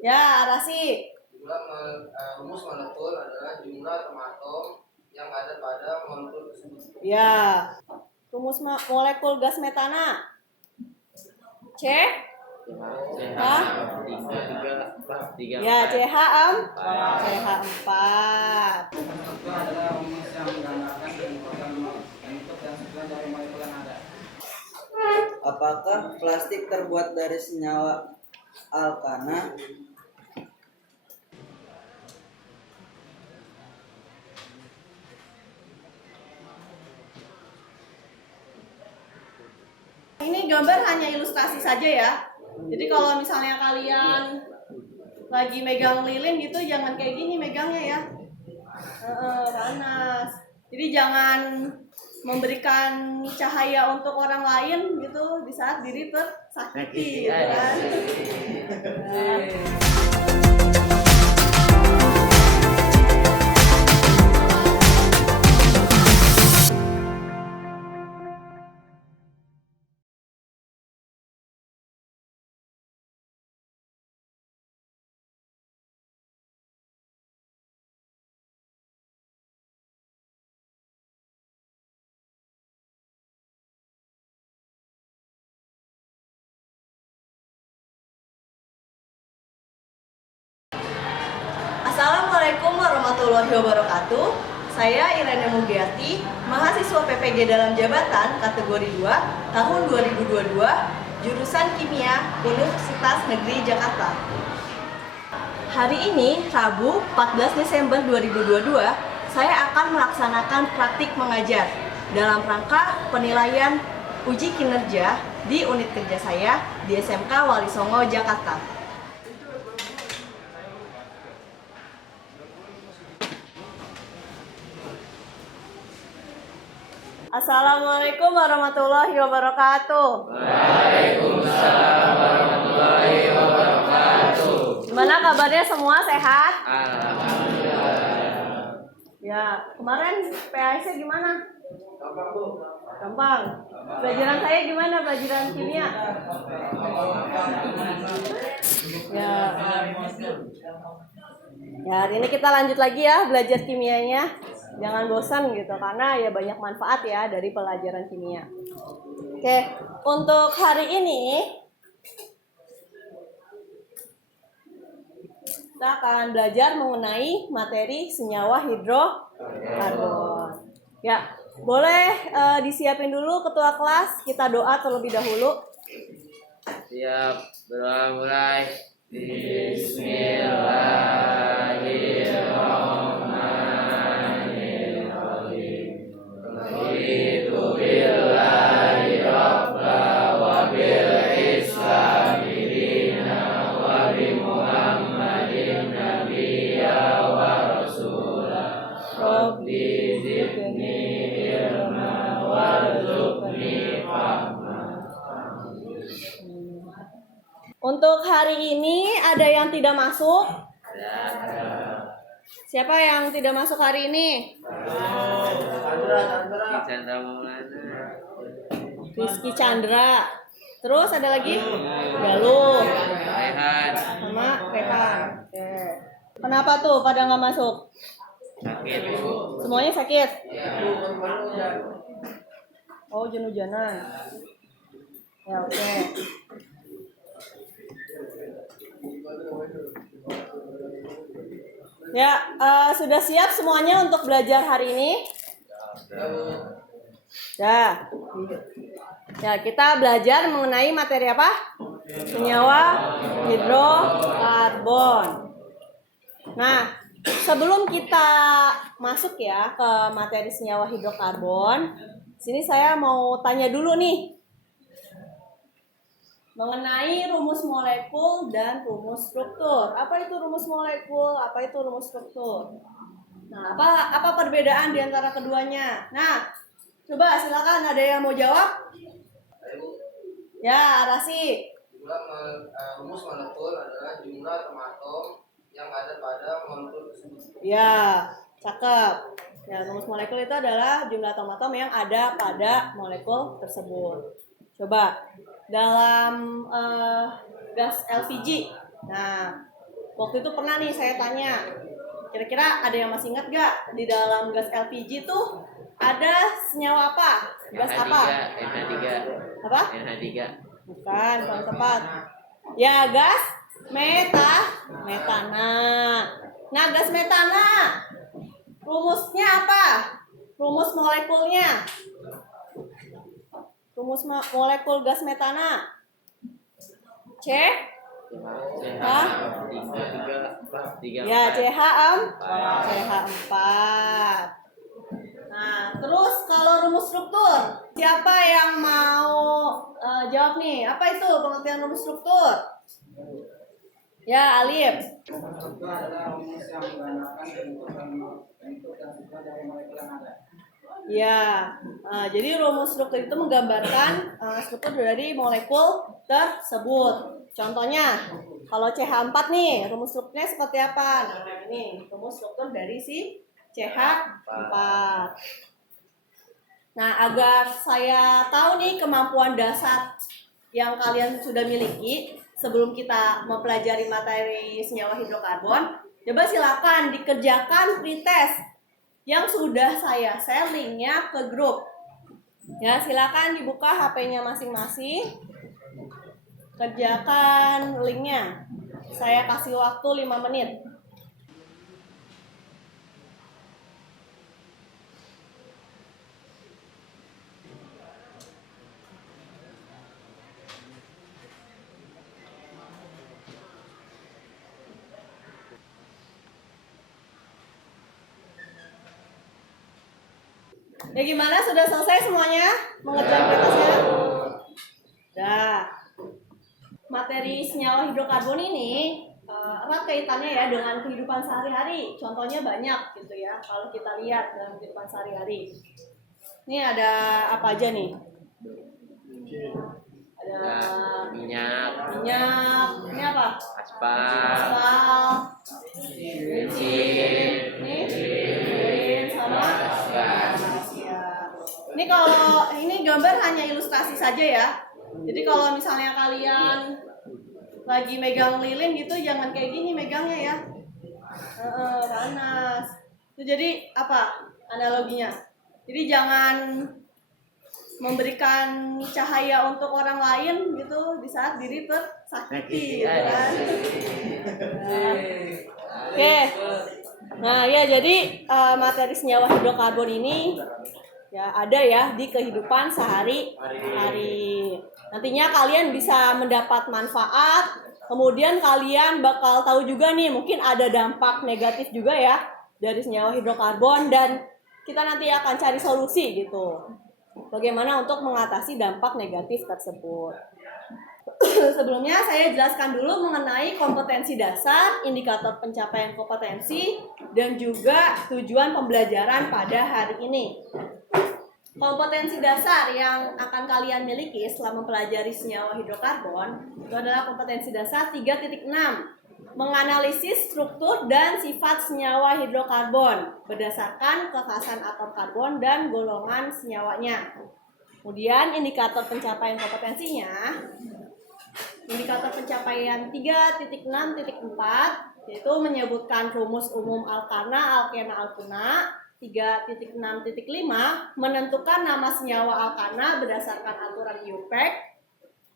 Ya, Arasi. Rumus molekul adalah jumlah atom yang ada pada molekul tersebut. Ya. Rumus molekul gas metana. C. H. Ya, CH4. Itu adalah rumus yang menggambarkan pengukuran bentuk dan struktur dari molekul yang ada. Apakah plastik terbuat dari senyawa alkana? Ini gambar hanya ilustrasi saja ya. Jadi kalau misalnya kalian lagi megang lilin gitu, jangan kayak gini megangnya ya. Panas. Jadi jangan memberikan cahaya untuk orang lain gitu di saat diri tersakiti gitu kan. Assalamualaikum warahmatullahi wabarakatuh. Saya Irene Mugiati, mahasiswa PPG dalam jabatan kategori 2 tahun 2022, jurusan Kimia Universitas Negeri Jakarta. Hari ini, Rabu 14 Desember 2022, saya akan melaksanakan praktik mengajar dalam rangka penilaian uji kinerja di unit kerja saya di SMK Wali Songo, Jakarta. Assalamualaikum warahmatullahi wabarakatuh. Waalaikumsalam warahmatullahi wabarakatuh. Gimana kabarnya semua, sehat? Alhamdulillah. Ya, kemarin PAS-nya gimana? Gampang, Bu. Gampang. Pelajaran saya gimana, pelajaran kimia? Ya. Ya, hari ini kita lanjut lagi ya belajar kimianya. Jangan bosan gitu, karena ya banyak manfaat ya dari pelajaran kimia. Oke, untuk hari ini kita akan belajar mengenai materi senyawa hidrokarbon. Ya, boleh disiapin dulu ketua kelas, kita doa terlebih dahulu. Siap, berdoa mulai. Bismillahirrahmanirrahim. Raditu billahi rabba wa bil islami dina wa bi Muhammadin nabiyya wa rasulah. Rabbi zidni ilma warzuqni fahma. Untuk hari ini ada yang tidak masuk? Siapa yang tidak masuk hari ini? Rizky Chandra. Terus ada lagi? Galuh. Sama Rehan. Oke. Kenapa tuh pada nggak masuk? Sakit. Semuanya sakit? Oh, hujan-hujanan. Ya, oke. Ya, sudah siap semuanya untuk belajar hari ini? Ya. Ya, kita belajar mengenai materi apa? Senyawa hidrokarbon. Nah, sebelum kita masuk ya ke materi senyawa hidrokarbon, sini saya mau tanya dulu nih mengenai rumus molekul dan rumus struktur. Apa itu rumus molekul? Apa itu rumus struktur? Nah, apa perbedaan di antara keduanya? Nah, coba silakan, ada yang mau jawab? Ya, Arasi. Rumus molekul adalah jumlah atom yang ada pada molekul tersebut. Ya, cakep. Ya, rumus molekul itu adalah jumlah atom-atom yang ada pada molekul tersebut. Coba dalam gas LPG. Nah, Waktu itu pernah nih saya tanya, kira-kira ada yang masih ingat gak di dalam gas LPG tuh ada senyawa apa? Gas apa? NH3. Apa? NH3. Bukan, kurang tepat. Ya, gas metana. Nah, gas metana, rumusnya apa? Rumus molekulnya. Rumus molekul gas metana. C Hah? Ya, CH4. Nah, terus kalau rumus struktur, siapa yang mau jawab nih? Apa itu pengertian rumus struktur? Ya, Alif. Itu adalah rumus yang menggunakan bentuk dan struktur dari molekul yang ada. Ya, jadi rumus struktur itu menggambarkan struktur dari molekul tersebut. Contohnya, kalau CH4 nih, rumus strukturnya seperti apa? Nah, ini rumus struktur dari si CH4. Nah, agar saya tahu nih kemampuan dasar yang kalian sudah miliki sebelum kita mempelajari materi senyawa hidrokarbon, coba silakan dikerjakan pretest yang sudah saya share linknya ke grup. Ya, silakan dibuka HP-nya masing-masing. Kerjakan linknya. Saya kasih waktu 5 menit. Ya gimana? Sudah selesai semuanya mengerjakan pretestnya? Dah. Materi senyawa hidrokarbon ini erat kaitannya ya dengan kehidupan sehari-hari. Contohnya banyak gitu ya kalau kita lihat dalam kehidupan sehari-hari. Ini ada apa aja nih? Ada minyak, ini apa? aspal, bensin, Ini sama gas ya. Ini kalau ini gambar hanya ilustrasi saja ya. Jadi kalau misalnya kalian lagi megang lilin gitu, jangan kayak gini megangnya ya. Panas. Itu jadi apa analoginya? Jadi jangan memberikan cahaya untuk orang lain gitu di saat diri tersakiti, gitu kan? Oke. Nah ya jadi materi senyawa hidrokarbon ini ya ada ya di kehidupan sehari-hari. Nantinya kalian bisa mendapat manfaat, kemudian kalian bakal tahu juga nih mungkin ada dampak negatif juga ya dari senyawa hidrokarbon dan kita nanti akan cari solusi gitu. Bagaimana untuk mengatasi dampak negatif tersebut. Sebelumnya saya jelaskan dulu mengenai kompetensi dasar, indikator pencapaian kompetensi, dan juga tujuan pembelajaran pada hari ini. Kompetensi dasar yang akan kalian miliki setelah mempelajari senyawa hidrokarbon itu adalah kompetensi dasar 3.6, menganalisis struktur dan sifat senyawa hidrokarbon berdasarkan kekhasan atom karbon dan golongan senyawanya. Kemudian indikator pencapaian kompetensinya, indikator pencapaian 3.6.4 yaitu menyebutkan rumus umum alkana, alkena, alkuna. 3.6.5 menentukan nama senyawa alkana berdasarkan aturan IUPAC.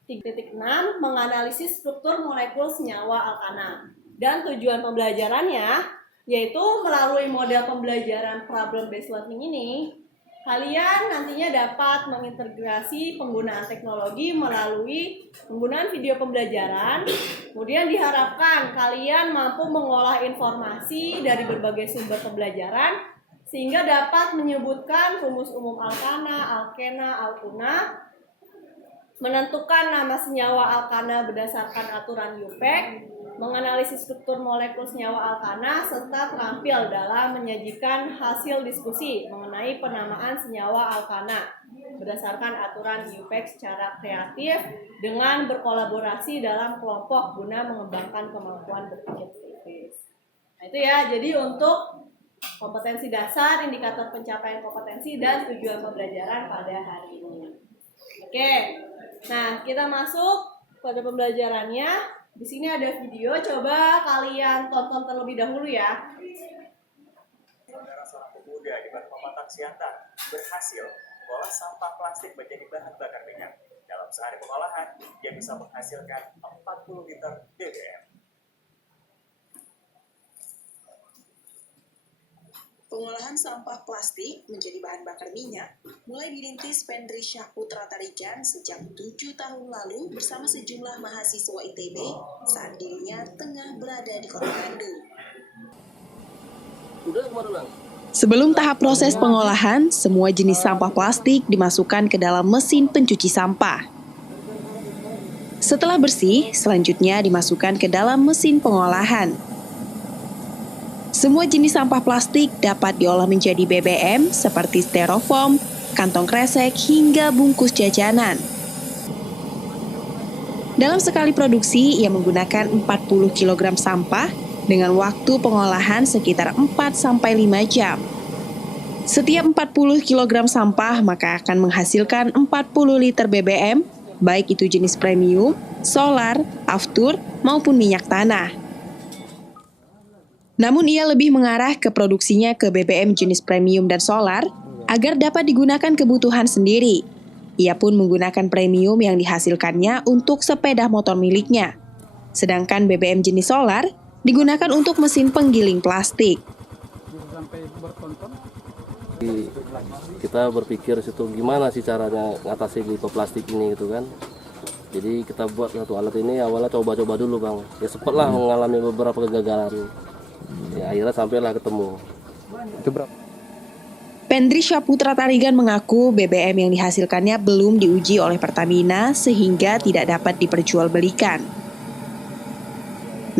3.6 menganalisis struktur molekul senyawa alkana. Dan tujuan pembelajarannya yaitu melalui model pembelajaran problem based learning ini kalian nantinya dapat mengintegrasi penggunaan teknologi melalui penggunaan video pembelajaran. Kemudian diharapkan kalian mampu mengolah informasi dari berbagai sumber pembelajaran sehingga dapat menyebutkan rumus umum alkana, alkena, alkuna, menentukan nama senyawa alkana berdasarkan aturan IUPAC, menganalisis struktur molekul senyawa alkana, serta terampil dalam menyajikan hasil diskusi mengenai penamaan senyawa alkana berdasarkan aturan IUPAC secara kreatif dengan berkolaborasi dalam kelompok guna mengembangkan kemampuan berpikir kritis. Nah itu ya, jadi untuk kompetensi dasar, indikator pencapaian kompetensi, dan tujuan pembelajaran pada hari ini. Oke, nah kita masuk pada pembelajarannya. Di sini ada video, coba kalian tonton terlebih dahulu ya. Saudara seorang pemuda di Batu Pematang Siantar berhasil mengolah sampah plastik menjadi bahan bakar minyak. Dalam sehari pengolahan, dia bisa menghasilkan 40 liter BBM. Pengolahan sampah plastik menjadi bahan bakar minyak mulai dirintis Pendri Syahputra Tarigan sejak 7 tahun lalu bersama sejumlah mahasiswa ITB saat dirinya tengah berada di kota Bandung. Sebelum tahap proses pengolahan, semua jenis sampah plastik dimasukkan ke dalam mesin pencuci sampah. Setelah bersih, selanjutnya dimasukkan ke dalam mesin pengolahan. Semua jenis sampah plastik dapat diolah menjadi BBM seperti styrofoam, kantong kresek, hingga bungkus jajanan. Dalam sekali produksi, ia menggunakan 40 kg sampah dengan waktu pengolahan sekitar 4-5 jam. Setiap 40 kg sampah maka akan menghasilkan 40 liter BBM, baik itu jenis premium, solar, aftur, maupun minyak tanah. Namun ia lebih mengarah ke produksinya ke BBM jenis premium dan solar agar dapat digunakan kebutuhan sendiri. Ia pun menggunakan premium yang dihasilkannya untuk sepeda motor miliknya. Sedangkan BBM jenis solar digunakan untuk mesin penggiling plastik. Kita berpikir situ gimana sih caranya ngatasi limbah plastik ini gitu kan. Jadi kita buat satu alat ini awalnya coba-coba dulu bang. Ya sempatlah mengalami beberapa kegagalan. Ya akhirnya sampailah ketemu. Itu berapa? Pendri Syahputra Tarigan mengaku BBM yang dihasilkannya belum diuji oleh Pertamina sehingga tidak dapat diperjualbelikan.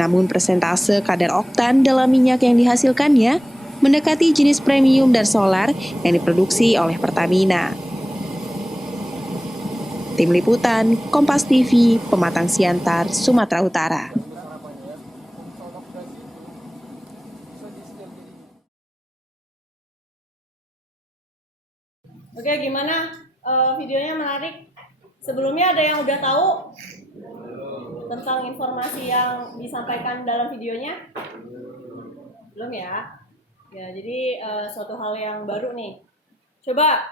Namun persentase kadar oktan dalam minyak yang dihasilkannya mendekati jenis premium dan solar yang diproduksi oleh Pertamina. Tim Liputan, Kompas TV, Pematang Siantar, Sumatera Utara. Oke, gimana videonya menarik? Sebelumnya ada yang udah tahu tentang informasi yang disampaikan dalam videonya? Belum ya? Ya, jadi suatu hal yang baru nih. Coba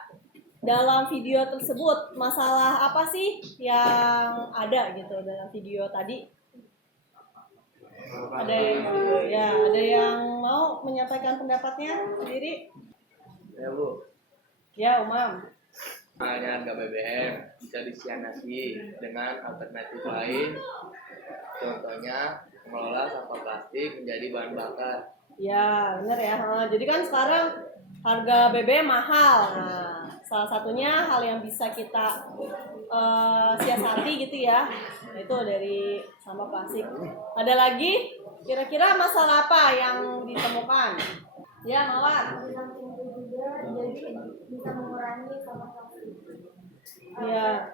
dalam video tersebut masalah apa sih yang ada gitu dalam video tadi? Ada yang mau menyampaikan pendapatnya sendiri? Ya Bu, Ya, Umam. pengalihan ke BBM bisa disiasati dengan alternatif lain. Contohnya mengelola sampah plastik menjadi bahan bakar. Ya, benar ya. Jadi kan sekarang harga BBM mahal. Nah, salah satunya hal yang bisa kita siasati gitu ya, itu dari sampah plastik. Ada lagi? Kira-kira masalah apa yang ditemukan? Ya, Mawar. Jadi bisa mengurangi sampah plastik. Ya,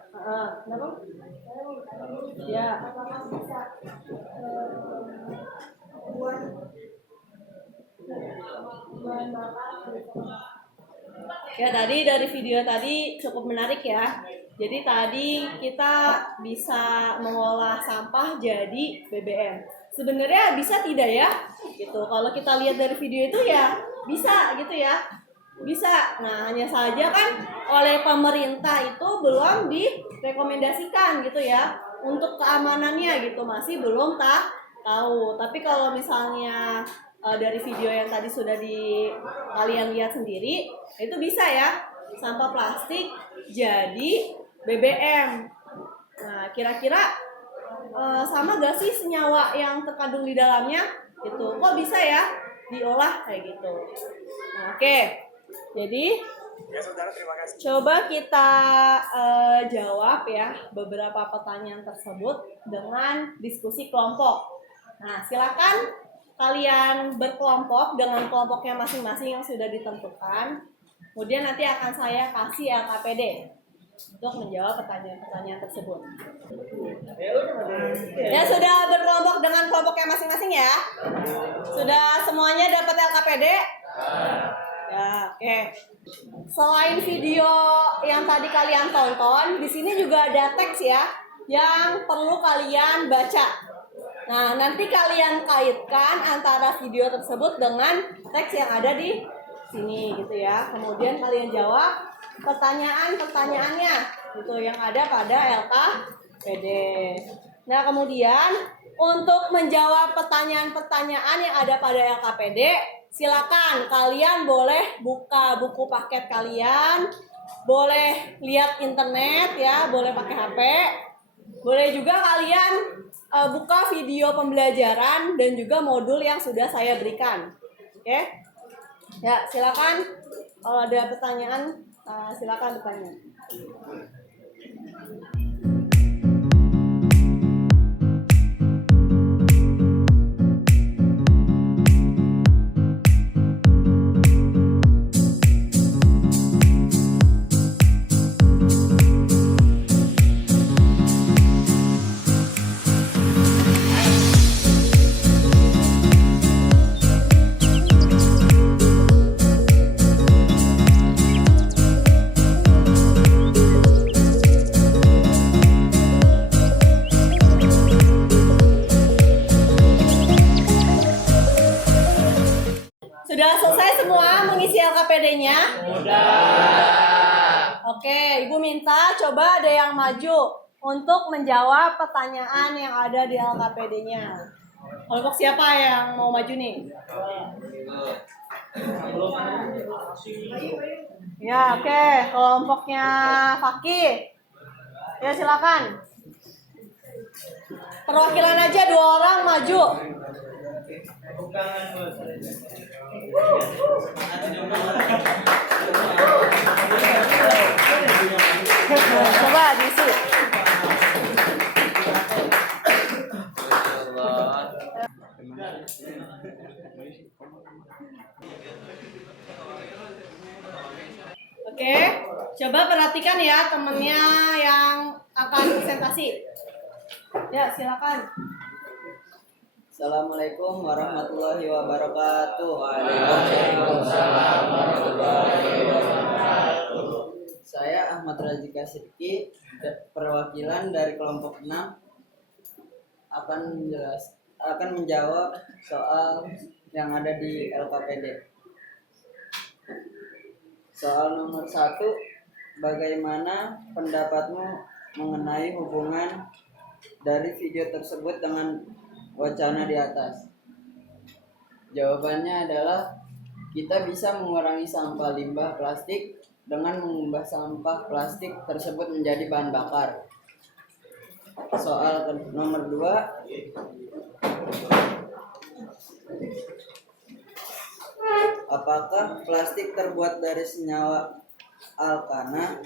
kenapa? Ya. Apakah bisa buat bahan bakar? Ya, tadi dari video tadi cukup menarik ya. Jadi tadi kita bisa mengolah sampah jadi BBM. Sebenarnya bisa tidak ya? Gitu. Kalau kita lihat dari video itu ya bisa gitu ya. Bisa. Nah, hanya saja kan oleh pemerintah itu belum direkomendasikan gitu ya. Untuk keamanannya gitu masih belum tahu. Tapi kalau misalnya dari video yang tadi sudah kalian lihat sendiri, itu bisa ya sampah plastik jadi BBM. Nah, kira-kira sama gak sih senyawa yang terkandung di dalamnya? Gitu. Kok bisa ya diolah kayak gitu? Nah, oke. Jadi Ya saudara, terima kasih. coba kita jawab ya beberapa pertanyaan tersebut dengan diskusi kelompok. Nah, silakan kalian berkelompok dengan kelompoknya masing-masing yang sudah ditentukan. Kemudian nanti akan saya kasih LKPD untuk menjawab pertanyaan-pertanyaan tersebut. Ya, sudah berkelompok dengan kelompoknya masing-masing ya? Sudah semuanya dapat LKPD? Ya, oke. Selain video yang tadi kalian tonton, di sini juga ada teks ya yang perlu kalian baca. Nah, nanti kalian kaitkan antara video tersebut dengan teks yang ada di sini gitu ya. Kemudian kalian jawab pertanyaan-pertanyaannya gitu yang ada pada LKPD. Nah, kemudian untuk menjawab pertanyaan-pertanyaan yang ada pada LKPD, silakan kalian boleh buka buku paket kalian, boleh lihat internet ya, boleh pakai HP, boleh juga kalian buka video pembelajaran dan juga modul yang sudah saya berikan. Oke? Ya, silakan kalau ada pertanyaan silakan bertanya. Sudah selesai semua mengisi LKPD-nya? Sudah. Oke, Ibu minta coba ada yang maju untuk menjawab pertanyaan yang ada di LKPD-nya. Kelompok siapa yang mau maju nih? Ya, oke. Kelompoknya Fakih. Ya, silakan. Perwakilan aja 2 orang maju. Coba diisi. Oke, coba perhatikan ya temennya yang akan presentasi. Ya, silakan. Assalamualaikum warahmatullahi wabarakatuh. Waalaikumsalam warahmatullahi wabarakatuh. Saya Ahmad Razika Sidki, perwakilan dari kelompok 6 akan menjawab soal yang ada di LKPD. Soal nomor 1, bagaimana pendapatmu mengenai hubungan dari video tersebut dengan wacana di atas? Jawabannya adalah kita bisa mengurangi sampah limbah plastik dengan mengubah sampah plastik tersebut menjadi bahan bakar. Soal nomor 2, apakah plastik terbuat dari senyawa alkana?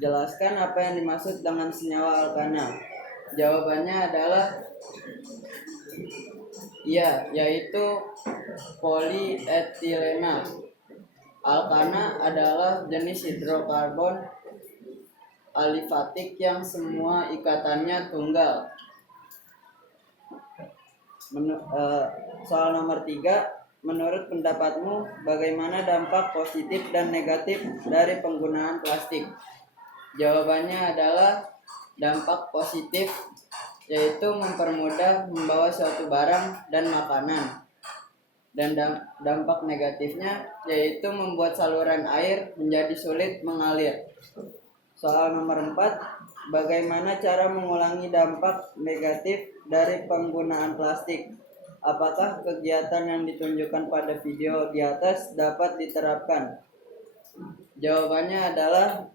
Jelaskan apa yang dimaksud dengan senyawa alkana. Jawabannya adalah iya, yaitu polietilena. Alkana adalah jenis hidrokarbon alifatik yang semua ikatannya tunggal. Soal nomor 3, menurut pendapatmu bagaimana dampak positif dan negatif dari penggunaan plastik? Jawabannya adalah dampak positif, yaitu mempermudah membawa suatu barang dan makanan. Dan dampak negatifnya yaitu membuat saluran air menjadi sulit mengalir. Soal nomor 4, bagaimana cara mengulangi dampak negatif dari penggunaan plastik? Apakah kegiatan yang ditunjukkan pada video di atas dapat diterapkan? Jawabannya adalah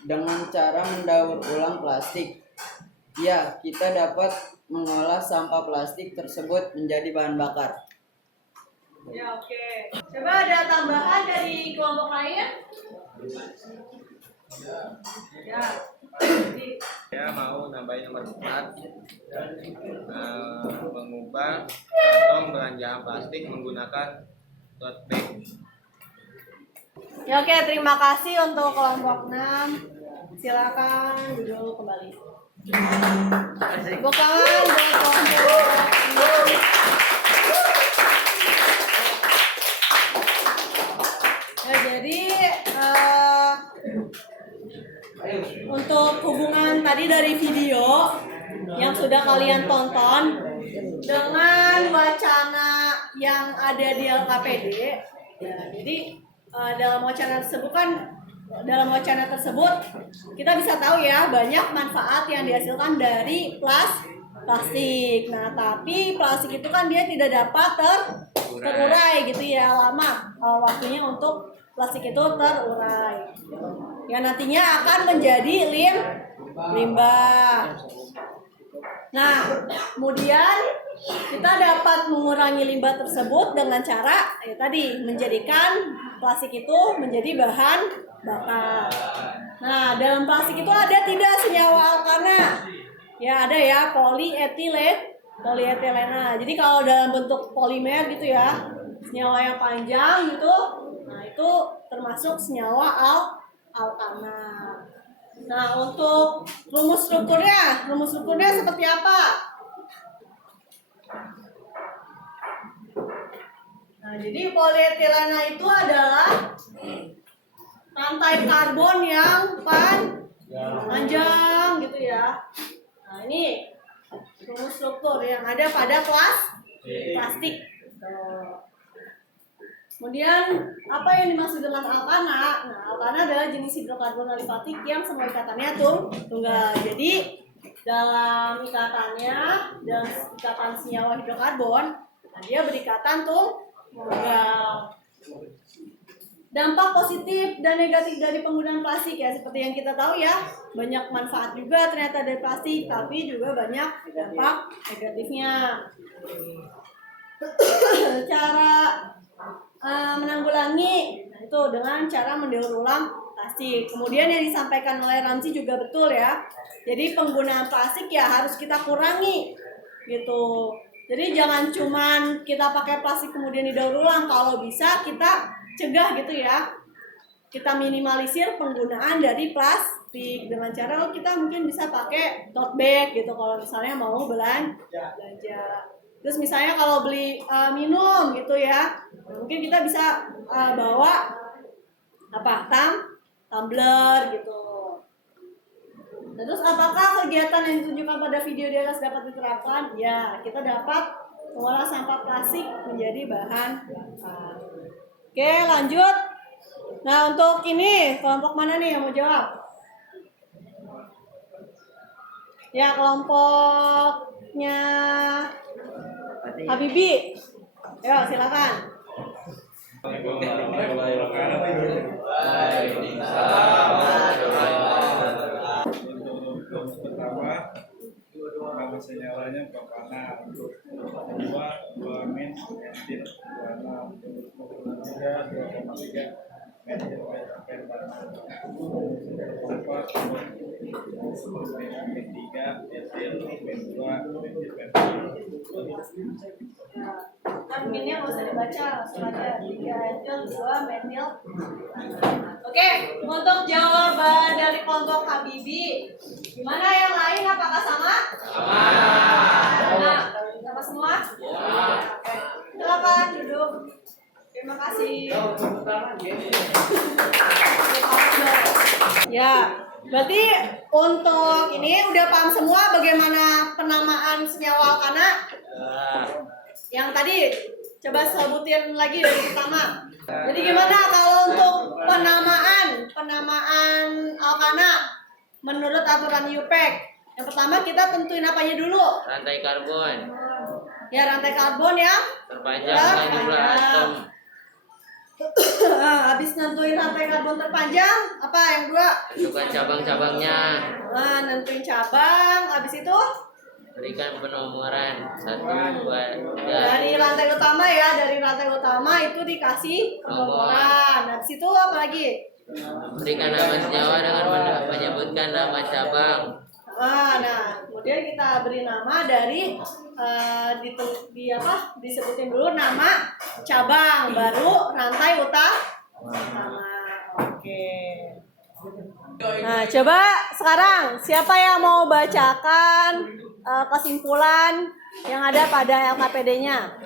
dengan cara mendaur ulang plastik. Ya, kita dapat mengolah sampah plastik tersebut menjadi bahan bakar. Ya, oke. Coba ada tambahan dari kelompok lain? Ya. Saya mau nambahin nomor 4, mengubah kantong belanjaan plastik menggunakan tote bag. Ya, oke, terima kasih untuk kelompok 6. Silakan duduk kembali. Tepuk tangan buat kelompok 6. Ya, jadi untuk hubungan tadi dari video yang sudah kalian tonton dengan wacana yang ada di LKPD. Ya, jadi dalam wacana tersebut kita bisa tahu ya banyak manfaat yang dihasilkan dari plastik. Nah, tapi plastik itu kan dia tidak dapat terurai gitu ya, lama waktunya untuk plastik itu terurai. Ya, nantinya akan menjadi limbah. Nah, kemudian kita dapat mengurangi limbah tersebut dengan cara tadi menjadikan plastik itu menjadi bahan bakar. Nah, dalam plastik itu ada tidak senyawa alkana? Ya, ada ya, polietilena. Jadi kalau dalam bentuk polimer gitu ya, senyawa yang panjang gitu, nah itu termasuk senyawa alkana. Nah, untuk rumus strukturnya seperti apa? Nah, jadi polietilena itu adalah rantai karbon yang panjang gitu ya. Nah, ini rumus struktur yang ada pada plastik. Kemudian apa yang dimaksud dengan alkana? Nah, alkana adalah jenis hidrokarbon alifatik yang semua ikatannya tunggal. Jadi dalam ikatan senyawa hidrokarbon, nah dia berikatan tunggal. Dampak positif dan negatif dari penggunaan plastik ya, seperti yang kita tahu ya, banyak manfaat juga ternyata dari plastik, tapi juga banyak dampak negatifnya. Cara menanggulangi itu dengan cara mendaur ulang plastik. Kemudian yang disampaikan oleh Ramzi juga betul ya. Jadi penggunaan plastik ya harus kita kurangi gitu. Jadi jangan cuman kita pakai plastik kemudian didaur ulang, kalau bisa kita cegah gitu ya. Kita minimalisir penggunaan dari plastik dengan cara kita mungkin bisa pakai tote bag gitu kalau misalnya mau belanja. Terus misalnya kalau beli minum gitu ya, mungkin kita bisa bawa tumbler gitu. Terus apakah kegiatan yang ditunjukkan pada video di atas dapat diterapkan? Ya, kita dapat mengolah sampah plastik menjadi bahan bakar. Oke, lanjut. Nah, untuk ini kelompok mana nih yang mau jawab? Ya, kelompoknya Habibi. Ayo, silakan. Pertama, nama senyalanya propanan. Kedua, 2 min metil 26. Ketiga, 2,3 metil pentanal. Keempat, 3 metil pen2 metil pentanal. Kan minnya nggak usah dibaca, langsung aja 3 metil 2 metil. Oke, untuk jawaban dari kelompok Habibi, gimana yang lain? Apakah sama? Sama. Sama semua? Oke, silakan duduk. Terima kasih. Ya, berarti untuk ini udah paham semua bagaimana penamaan senyawa alkana? Yang tadi coba sebutin lagi dari pertama. Jadi gimana kalau untuk penamaan alkana menurut aturan UPEC? Yang pertama kita tentuin apanya dulu? Rantai karbon. Ya, rantai karbon ya. Terpanjang dengan jumlah atom. Habis nentuin rantai karbon terpanjang, apa yang dua? Tentukan cabang-cabangnya. Nentuin cabang, habis itu? Berikan penomoran 1, 2, 3. Dari rantai utama ya, dari rantai utama itu dikasih penomoran. Habis itu apa lagi? Berikan nama senyawa dengan menyebutkan nama cabang. Nah, kemudian kita beri nama dari disebutin dulu nama cabang, baru rantai utama. Oke. Nah, coba sekarang siapa yang mau bacakan kesimpulan yang ada pada LKPD-nya?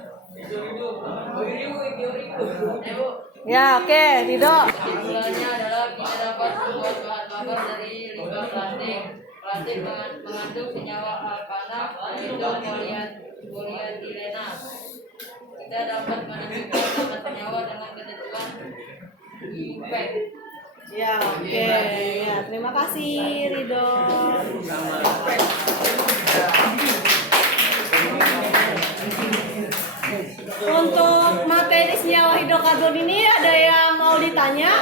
Ya, oke, Rido. Kesimpulannya adalah kita dapat membuat bahan bakar dari limbah plastik. Plastik mengandung senyawa alkana yaitu polietilena. Kita dapat menentukan nama senyawa dengan ketentuan IUPAC. Ya, oke. Ya, terima kasih Ridho. Untuk materi senyawa hidrokarbon ini ada yang mau ditanya?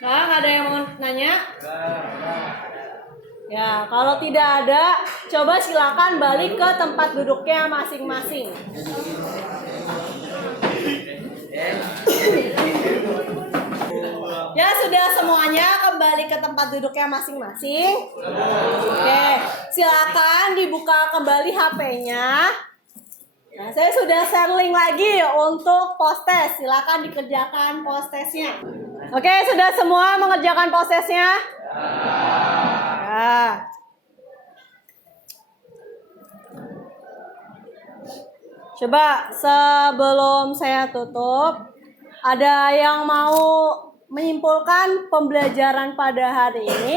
Nah, ada yang mau nanya? Ya, kalau tidak ada, coba silakan balik ke tempat duduknya masing-masing. Ya, sudah semuanya kembali ke tempat duduknya masing-masing. Oke, silakan dibuka kembali HP-nya. Nah, saya sudah share link lagi untuk post test. Silakan dikerjakan post testnya. Oke, sudah semua mengerjakan post testnya? Ya. Coba sebelum saya tutup, ada yang mau menyimpulkan pembelajaran pada hari ini?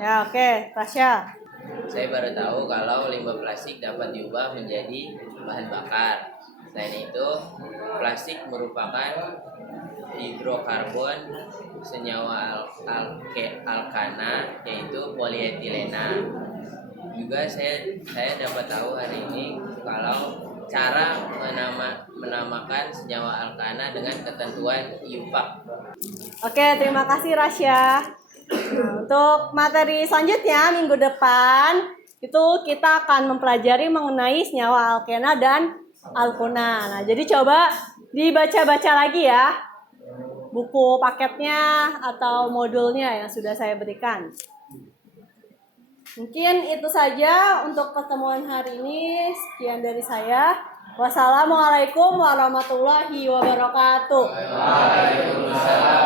Ya, oke, Tasya. Saya baru tahu kalau limbah plastik dapat diubah menjadi bahan bakar. Selain itu, plastik merupakan hidrokarbon senyawa alkana yaitu polietilena. Juga saya dapat tahu hari ini kalau cara menamakan senyawa alkana dengan ketentuan IUPAC. Oke, terima kasih Rasya. Nah, untuk materi selanjutnya minggu depan itu kita akan mempelajari mengenai senyawa alkena dan alkuna. Nah, jadi coba dibaca-baca lagi ya buku paketnya atau modulnya yang sudah saya berikan. Mungkin itu saja untuk pertemuan hari ini. Sekian dari saya. Wassalamualaikum warahmatullahi wabarakatuh. Waalaikumsalam.